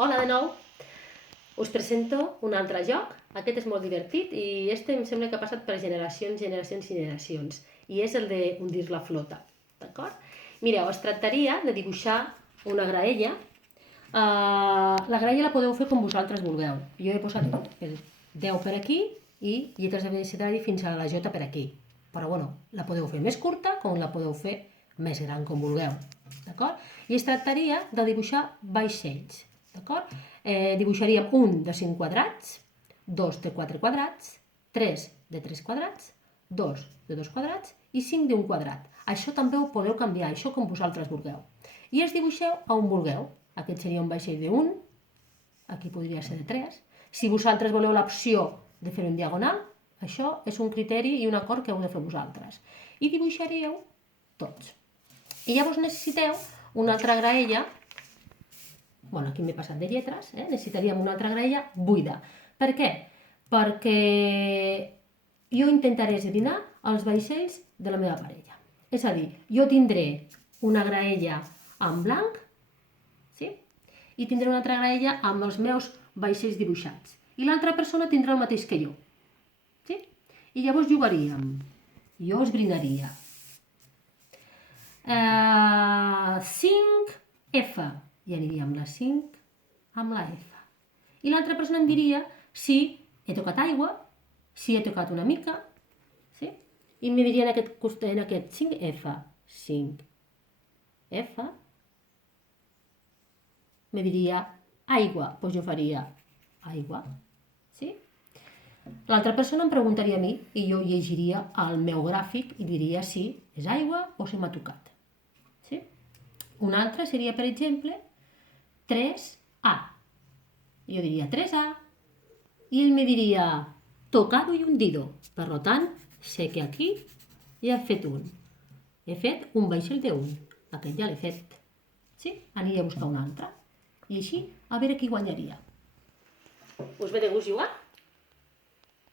Hola de nou, us presento un altre joc. Aquest és molt divertit i em sembla que ha passat per generacions i és el de hundir la flota, d'acord? Mireu, es tractaria de dibuixar una graella. La graella la podeu fer com vosaltres vulgueu. Jo he posat el 10 per aquí i lletres abecedari fins a la J per aquí. Però bueno, la podeu fer més curta com la podeu fer més gran, com vulgueu, d'acord? I es tractaria de dibuixar vaixells, d'acord? Dibuixaríem un de 5 quadrats, 2 de 4 quadrats, 3 de 3 quadrats, 2 de 2 quadrats i 5 d'un quadrat. Això també ho podeu canviar, això com vosaltres vulgueu. I els dibuixeu on vulgueu. Aquest seria un vaixell de 1, aquí podria ser de 3. Si vosaltres voleu l'opció de fer un diagonal, això és un criteri i un acord que heu de fer vosaltres. I dibuixaríeu tots. I llavors necessiteu una altra graella. Bueno, aquí m'he passat de lletres, necessitaríem una altra graella buida. Per què? Perquè jo intentaré esbrinar els vaixells de la meva parella. És a dir, jo tindré una graella en blanc, sí? I tindré una altra graella amb els meus vaixells dibuixats. I l'altra persona tindrà el mateix que jo. Sí? I llavors jugaríem. Jo esbrinaria. 5F. I aniríem la 5 amb la F. I l'altra persona em diria si he tocat aigua, si he tocat una mica, sí? I em diria en aquest 5F. 5F. Me diria aigua, doncs jo faria aigua, sí? L'altra persona em preguntaria a mi i jo llegiria el meu gràfic i diria si és aigua o si m'ha tocat. Sí? Un altre seria, per exemple, 3A. Jo diria 3A i ell me diria tocado y hundido. Per tant, sé que aquí ja he fet un. He fet un vaixell de 1. Aquest ja l'he fet. Sí? Aniria a buscar un altre. I així, a veure qui guanyaria. Us ve de gust jugar?